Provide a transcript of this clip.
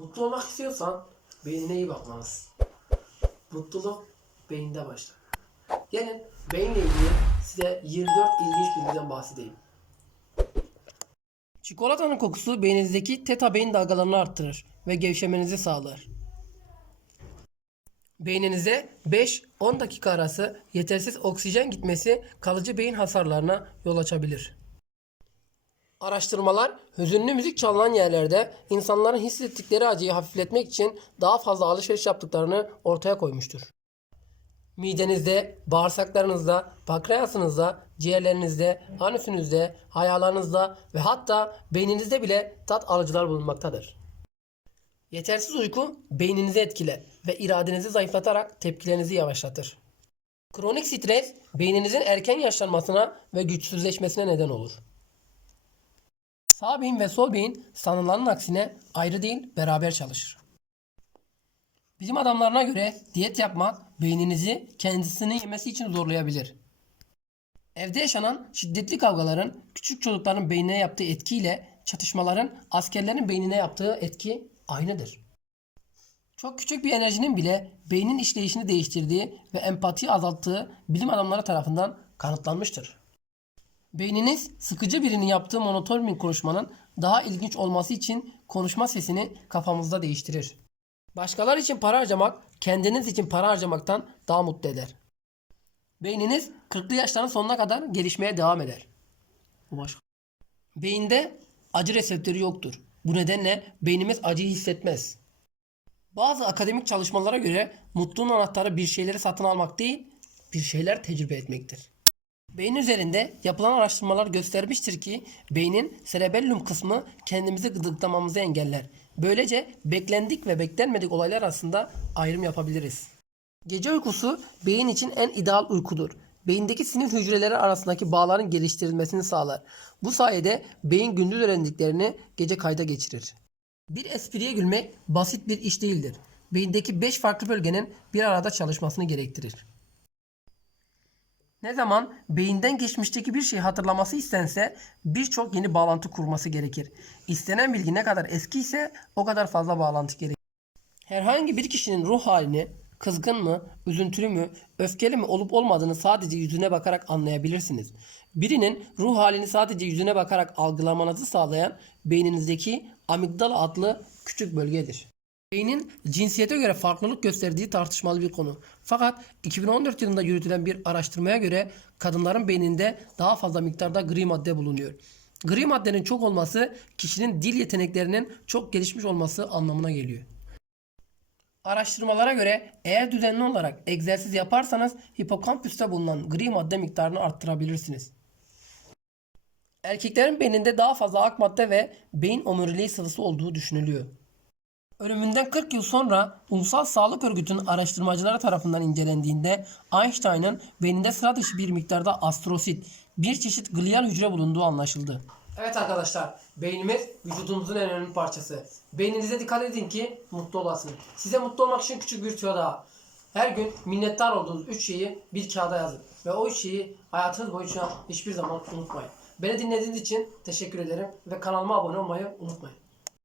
Mutlu olmak istiyorsan beynine iyi bakmalısın. Mutluluk beyinde başlar. Gelin beyinle ilgili size 24 ilginç bilgiden bahsedeyim. Çikolatanın kokusu beyninizdeki teta beyin dalgalarını arttırır ve gevşemenizi sağlar. Beyninize 5-10 dakika arası yetersiz oksijen gitmesi kalıcı beyin hasarlarına yol açabilir. Araştırmalar hüzünlü müzik çalınan yerlerde insanların hissettikleri acıyı hafifletmek için daha fazla alışveriş yaptıklarını ortaya koymuştur. Midenizde, bağırsaklarınızda, pankreasınızda, ciğerlerinizde, anüsünüzde, hayalarınızda ve hatta beyninizde bile tat alıcılar bulunmaktadır. Yetersiz uyku beyninizi etkiler ve iradenizi zayıflatarak tepkilerinizi yavaşlatır. Kronik stres beyninizin erken yaşlanmasına ve güçsüzleşmesine neden olur. Sağ beyin ve sol beyin sanılanın aksine ayrı değil beraber çalışır. Bilim adamlarına göre diyet yapmak beyninizi kendisini yemesi için zorlayabilir. Evde yaşanan şiddetli kavgaların küçük çocukların beynine yaptığı etkiyle çatışmaların askerlerin beynine yaptığı etki aynıdır. Çok küçük bir enerjinin bile beynin işleyişini değiştirdiği ve empatiyi azalttığı bilim adamları tarafından kanıtlanmıştır. Beyniniz sıkıcı birinin yaptığı monoton bir konuşmanın daha ilginç olması için konuşma sesini kafamızda değiştirir. Başkalar için para harcamak kendiniz için para harcamaktan daha mutlu eder. Beyniniz 40'lı yaşların sonuna kadar gelişmeye devam eder. Bu başka. Beyinde acı reseptörü yoktur. Bu nedenle beynimiz acıyı hissetmez. Bazı akademik çalışmalara göre mutluluğun anahtarı bir şeyleri satın almak değil, bir şeyler tecrübe etmektir. Beyin üzerinde yapılan araştırmalar göstermiştir ki beynin cerebellum kısmı kendimizi gıdıklamamızı engeller. Böylece beklendik ve beklenmedik olaylar arasında ayrım yapabiliriz. Gece uykusu beyin için en ideal uykudur. Beyindeki sinir hücreleri arasındaki bağların geliştirilmesini sağlar. Bu sayede beyin gündüz öğrendiklerini gece kayda geçirir. Bir espriye gülmek basit bir iş değildir. Beyindeki 5 farklı bölgenin bir arada çalışmasını gerektirir. Ne zaman beyinden geçmişteki bir şeyi hatırlaması istense birçok yeni bağlantı kurması gerekir. İstenen bilgi ne kadar eski ise o kadar fazla bağlantı gerekir. Herhangi bir kişinin ruh halini kızgın mı, üzüntülü mü, öfkeli mi olup olmadığını sadece yüzüne bakarak anlayabilirsiniz. Birinin ruh halini sadece yüzüne bakarak algılamanızı sağlayan beyninizdeki amigdala adlı küçük bölgedir. Beynin cinsiyete göre farklılık gösterdiği tartışmalı bir konu. Fakat 2014 yılında yürütülen bir araştırmaya göre kadınların beyninde daha fazla miktarda gri madde bulunuyor. Gri maddenin çok olması kişinin dil yeteneklerinin çok gelişmiş olması anlamına geliyor. Araştırmalara göre eğer düzenli olarak egzersiz yaparsanız hipokampüste bulunan gri madde miktarını arttırabilirsiniz. Erkeklerin beyninde daha fazla ak madde ve beyin omuriliği sıvısı olduğu düşünülüyor. Ölümünden 40 yıl sonra Ulusal Sağlık Örgütü'nün araştırmacıları tarafından incelendiğinde Einstein'ın beyninde sıra dışı bir miktarda astrosit, bir çeşit glial hücre bulunduğu anlaşıldı. Evet arkadaşlar, beynimiz vücudumuzun en önemli parçası. Beyninize dikkat edin ki mutlu olasın. Size mutlu olmak için küçük bir tüyo daha. Her gün minnettar olduğunuz 3 şeyi bir kağıda yazın. Ve o 3 şeyi hayatınız boyunca hiçbir zaman unutmayın. Beni dinlediğiniz için teşekkür ederim ve kanalıma abone olmayı unutmayın.